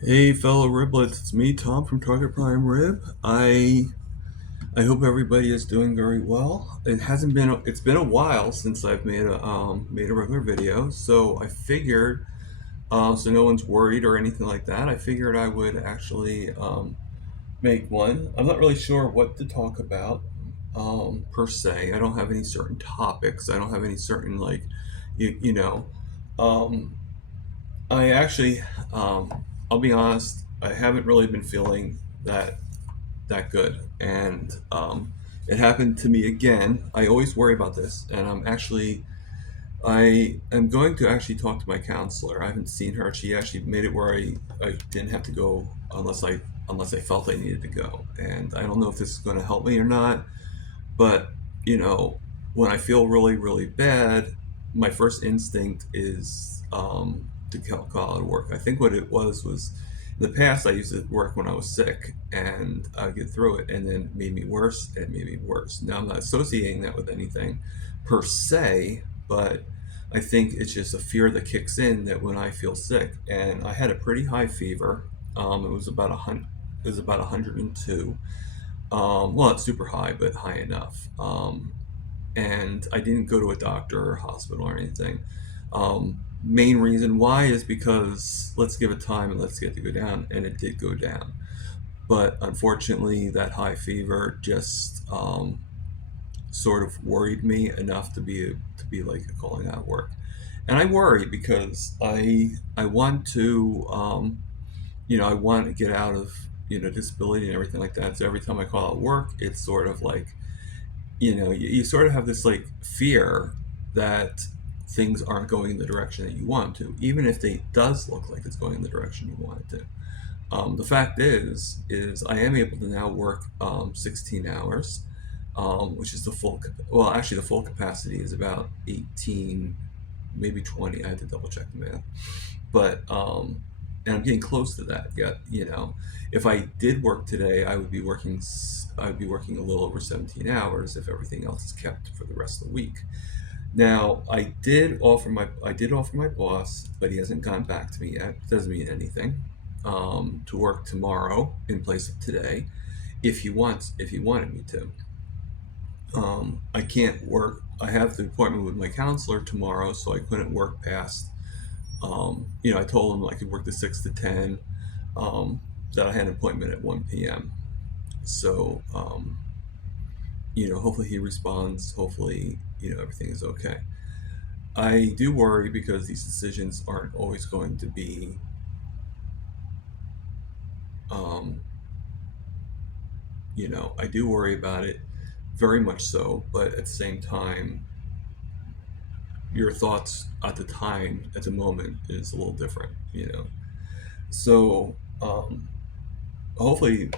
Hey, fellow riblets, it's me, Tom from Target Prime Rib. I hope everybody is doing very well. It's been a while since I've made a regular video, so I figured so no one's worried or anything like that. I figured I would actually make one. I'm not really sure what to talk about per se. I don't have any certain topics. I don't have any certain you know. Um, I actually, I'll be honest, I haven't really been feeling that good, and it happened to me again. I always worry about this, and I am going to actually talk to my counselor. I haven't seen her. She actually made it where I didn't have to go unless I felt I needed to go, and I don't know if this is going to help me or not. But you know, when I feel really bad, my first instinct is to call out of work. I think what it was in the past I used to work when I was sick, and I'd get through it, and then it made me worse. And it made me worse. Now I'm not associating that with anything per se, but I think it's just a fear that kicks in that when I feel sick, and I had a pretty high fever. It was about 100. It was about 102. Well, not super high, but high enough. And I didn't go to a doctor or hospital or anything. Main reason why is because let's give it time and let's get to go down, and it did go down. But unfortunately, that high fever just sort of worried me enough to be like calling out work. And I worry because I want to I want to get out of disability and everything like that. So every time I call out work, it's sort of like you sort of have this like fear that things aren't going in the direction that you want them to, even if they does look like it's going in the direction you want it to. The fact is I am able to now work 16 hours, which is the full. Well, actually, the full capacity is about 18, maybe 20. I had to double check the math, but and I'm getting close to that. Yet, if I did work today, I would be working a little over 17 hours if everything else is kept for the rest of the week. Now, I did offer my boss, but he hasn't gone back to me yet. It doesn't mean anything. To work tomorrow in place of today, if he wanted me to. I can't work. I have the appointment with my counselor tomorrow, so I couldn't work past. I told him I could work the 6 to 10. That I had an appointment at 1 p.m. So, hopefully he responds. Hopefully, everything is okay. I do worry because these decisions aren't always going to be, um, I do worry about it very much so, but at the same time, your thoughts at the time, at the moment, is a little different. So, hopefully,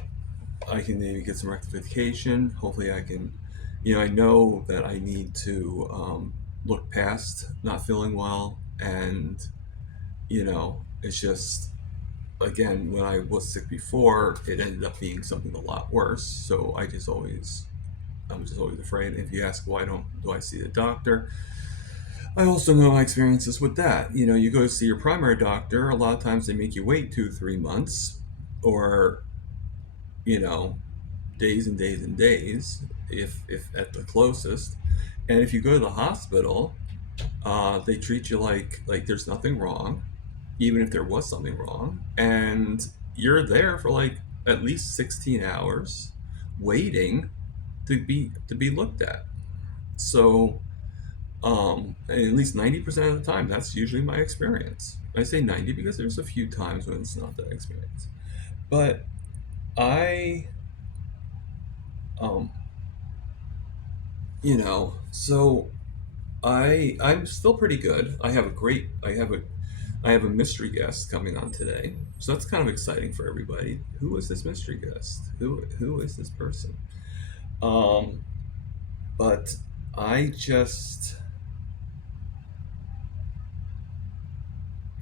I can maybe get some rectification. Hopefully, I can, I know that I need to look past not feeling well, and it's just again when I was sick before, it ended up being something a lot worse. So I'm just always afraid. If you ask why don't do I see the doctor, I also know my experiences with that. You go to see your primary doctor. A lot of times they make you wait 2 3 months, or you know days and days and days, if at the closest. And if you go to the hospital, they treat you like there's nothing wrong, even if there was something wrong, and you're there for like at least 16 hours waiting to be looked at. So, and at least 90% of the time, that's usually my experience. I say 90 because there's a few times when it's not that experience. But I, um, so I'm still pretty good. I have a mystery guest coming on today, so that's kind of exciting for everybody. Who is this mystery guest? Who is this person? Um, but I just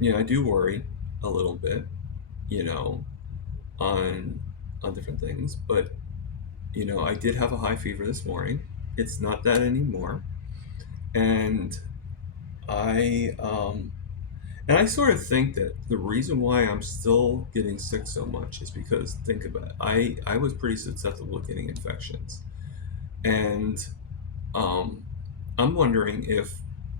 I do worry a little bit, you know, on different things. But I did have a high fever this morning. It's not that anymore, and I And I sort of think that the reason why I'm still getting sick so much is because, think about it, I was pretty susceptible to getting infections. And um, I'm wondering if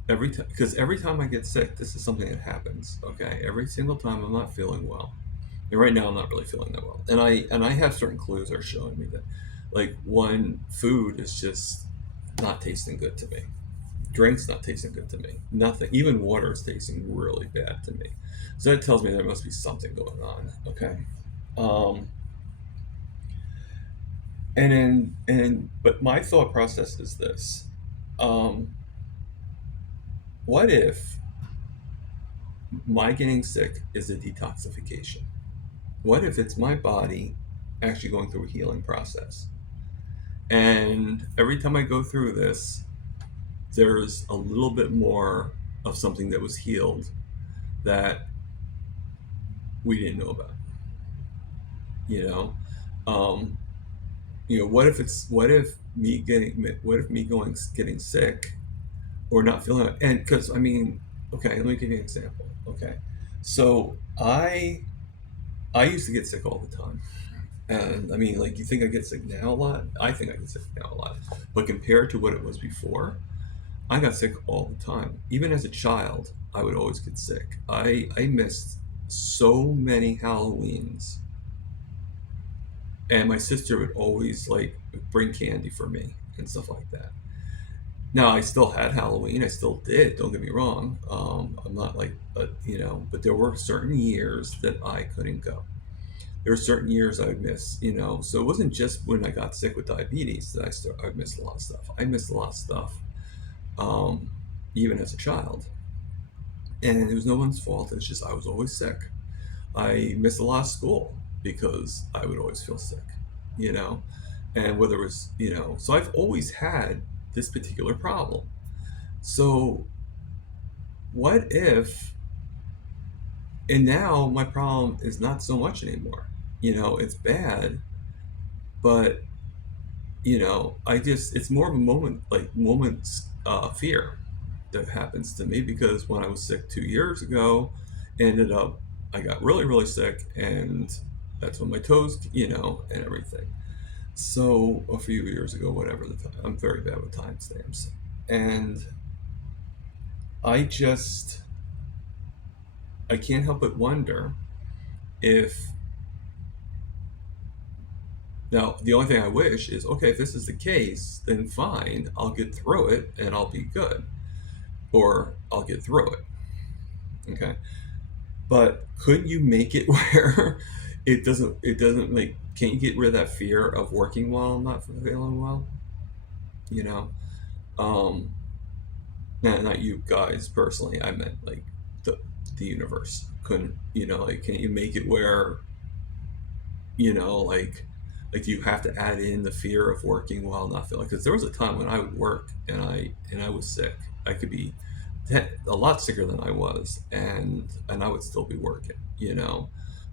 every time, because every time I get sick, this is something that happens, okay? Every single time I'm not feeling well. And right now I'm not really feeling that well. And I have certain clues that are showing me that, like, one, food is just not tasting good to me. Drink's not tasting good to me. Nothing. Even water is tasting really bad to me. So that tells me there must be something going on. Okay. Um, but my thought process is this: um, what if my getting sick is a detoxification? What if it's my body actually going through a healing process? And every time I go through this, there's a little bit more of something that was healed that we didn't know about. You know, um, what if me going getting sick or not feeling, and because I mean, okay, let me give you an example. Okay, so I used to get sick all the time. And I mean, like, you think I get sick now a lot? I think I get sick now a lot. But compared to what it was before, I got sick all the time. Even as a child, I would always get sick. I missed so many Halloweens, and my sister would always like bring candy for me and stuff like that. Now I still had Halloween. I still did. Don't get me wrong. I'm not like, but there were certain years that I couldn't go. There were certain years I would miss. So it wasn't just when I got sick with diabetes that I missed a lot of stuff. I missed a lot of stuff, um, even as a child, and it was no one's fault. It's just I was always sick. I missed a lot of school because I would always feel sick, you know, and whether it was. So I've always had this particular problem. So what if, and now my problem is not so much anymore. It's bad, but it's more of a moment's fear that happens to me, because when I was sick 2 years ago, ended up, I got really, really sick, and that's when my toes, and everything. So a few years ago, whatever the time, I'm very bad with timestamps. And I just, I can't help but wonder if, now, the only thing I wish is, okay, if this is the case, then fine, I'll get through it and I'll be good. Or I'll get through it. Okay. But couldn't you make it where it doesn't like, can't you get rid of that fear of working while I'm not feeling well? You know? Um not you guys personally, I meant like the universe. Couldn't, like, can't you make it where, like you have to add in the fear of working while not feeling, because there was a time when I would work and I was sick. I could be a lot sicker than I was, and I would still be working,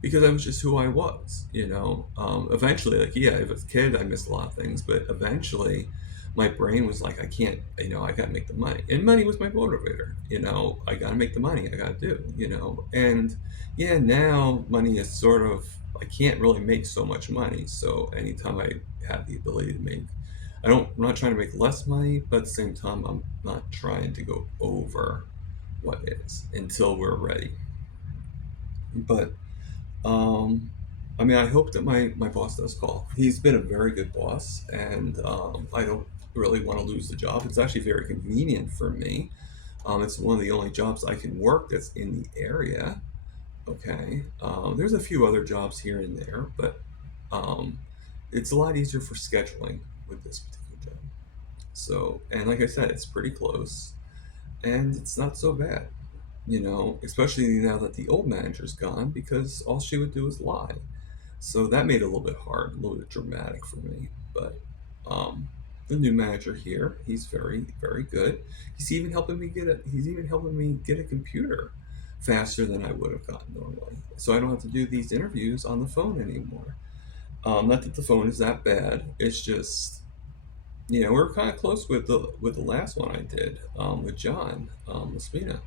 because I was just who I was. Eventually, like, yeah, as a kid I missed a lot of things, but eventually my brain was like, I can't, I gotta make the money, and money was my motivator. I gotta make the money, I gotta do. And yeah, now money is sort of, I can't really make so much money. So anytime I have the ability to make, I'm not trying to make less money, but at the same time, I'm not trying to go over what is until we're ready. But I mean, I hope that my boss does call. He's been a very good boss, and I don't really want to lose the job. It's actually very convenient for me. It's one of the only jobs I can work that's in the area. Okay. There's a few other jobs here and there, but um, it's a lot easier for scheduling with this particular job. So, and like I said, it's pretty close, and it's not so bad, especially now that the old manager's gone, because all she would do is lie. So that made it a little bit hard, a little bit dramatic for me. But um, the new manager here, he's very, very good. He's even helping me get a computer faster than I would have gotten normally. So I don't have to do these interviews on the phone anymore. Not that the phone is that bad. It's just, we're kind of close with the last one I did, with John, Laspina.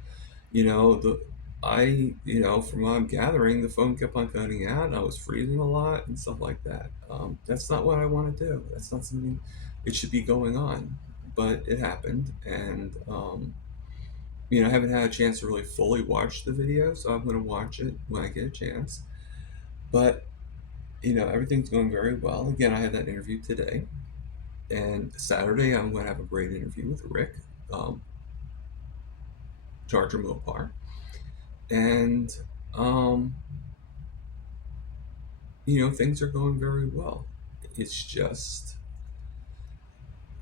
The from what I'm gathering, the phone kept on cutting out, and I was freezing a lot and stuff like that. That's not what I want to do. That's not something it should be going on, but it happened, and I haven't had a chance to really fully watch the video, so I'm going to watch it when I get a chance. But everything's going very well. Again, I had that interview today, and Saturday I'm going to have a great interview with Rick, um, Charger Mopar, and um, things are going very well. It's just,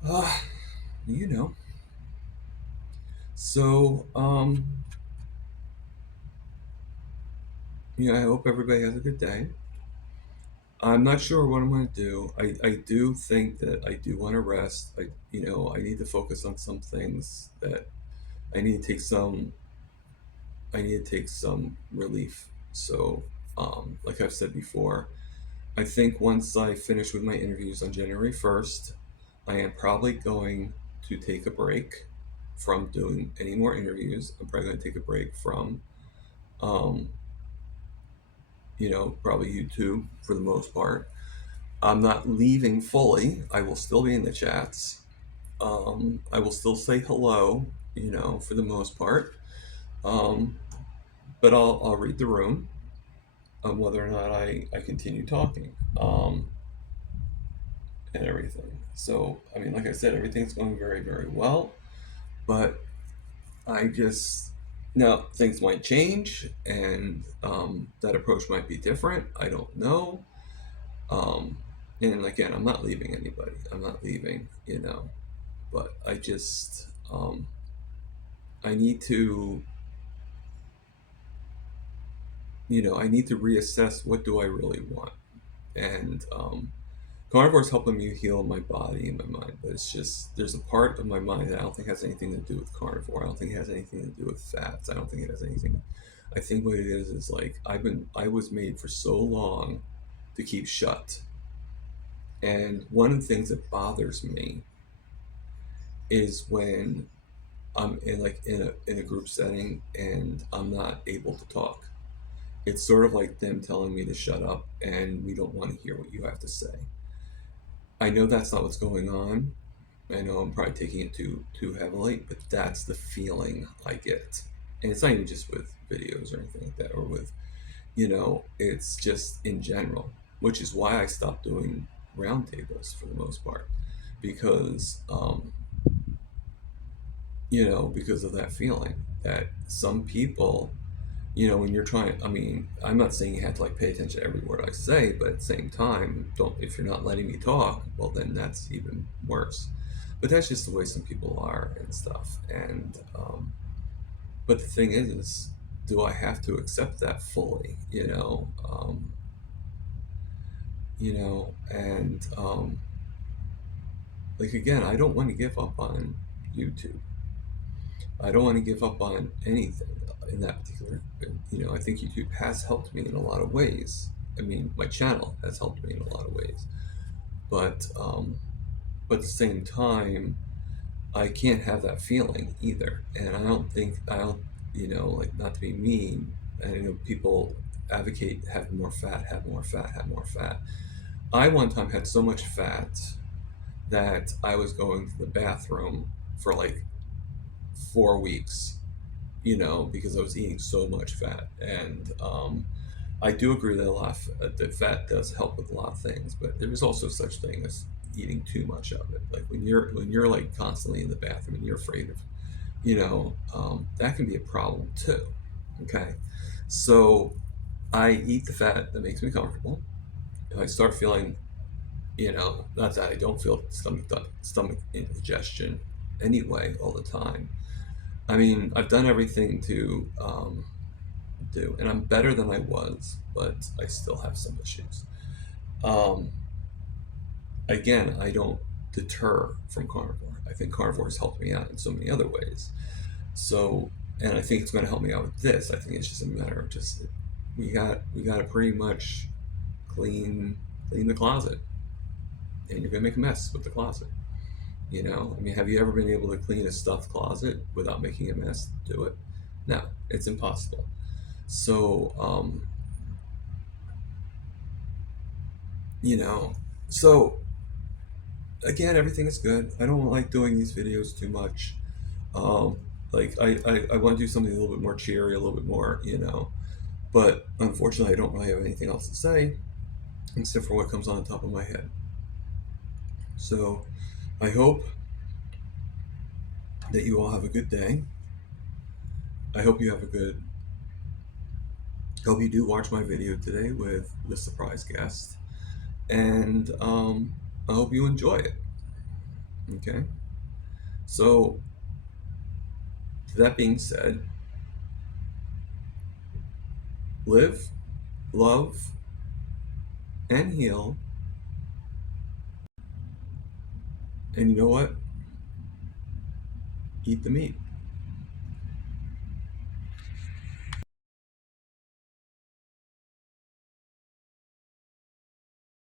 uh, you know. So, I hope everybody has a good day. I'm not sure what I'm going to do. I do think that I do want to rest. I need to focus on some things that I need to take some, I need to take some relief. So, like I've said before, I think once I finish with my interviews on January 1st, I am probably going to take a break from doing any more interviews. I'm probably going to take a break from, um, probably YouTube for the most part. I'm not leaving fully. I will still be in the chats. I will still say hello, for the most part. Um, but I'll read the room on whether or not I continue talking. And everything. So, I mean, like I said, everything's going very, very well. But I just, now things might change, and that approach might be different. I don't know. Um, and again, I'm not leaving anybody. I'm not leaving, but I need to, I need to reassess what do I really want. And carnivore is helping me heal my body and my mind, but it's just there's a part of my mind that I don't think has anything to do with carnivore. I don't think it has anything to do with fats. I don't think it has anything. I think what it is like I was made for so long to keep shut, and one of the things that bothers me is when I'm in a group setting and I'm not able to talk. It's sort of like them telling me to shut up and we don't want to hear what you have to say. I know that's not what's going on. I know I'm probably taking it too heavily, but that's the feeling I get. And it's not even just with videos or anything like that, or with, it's just in general, which is why I stopped doing roundtables for the most part, because, because of that feeling that some people, when you're trying, I mean, I'm not saying you have to like pay attention to every word I say, but at the same time, don't, if you're not letting me talk, well, then that's even worse. But that's just the way some people are and stuff. And, but the thing is, do I have to accept that fully, and, like, again, I don't want to give up on YouTube. I don't want to give up on anything in that particular. I think YouTube has helped me in a lot of ways. I mean, my channel has helped me in a lot of ways, but at the same time, I can't have that feeling either. And I don't, like, not to be mean. I know people advocate have more fat, have more fat, have more fat. I one time had so much fat that I was going to the bathroom for like 4 weeks, because I was eating so much fat. And I do agree that that fat does help with a lot of things, but there is also such thing as eating too much of it. Like when you're like constantly in the bathroom and you're afraid of, that can be a problem too. Okay, so I eat the fat that makes me comfortable. If I start feeling, not that I don't feel stomach indigestion anyway all the time. I mean, I've done everything to do, and I'm better than I was, but I still have some issues. Um, Again, I don't deter from carnivore. I think carnivore has helped me out in so many other ways. So, and I think it's going to help me out with this. I think it's just a matter of just we got to pretty much clean the closet, and you're going to make a mess with the closet. I mean, have you ever been able to clean a stuffed closet without making a mess? Do it. No, it's impossible. So, you know, so again, everything is good. I don't like doing these videos too much. Um, like I want to do something a little bit more cheery, a little bit more, but unfortunately, I don't really have anything else to say except for what comes on the top of my head. So I hope that you all have a good day. I hope you have a good, hope you do watch my video today with the surprise guest. And I hope you enjoy it. Okay. So, that being said, live, love, and heal. And you know what? Eat the meat.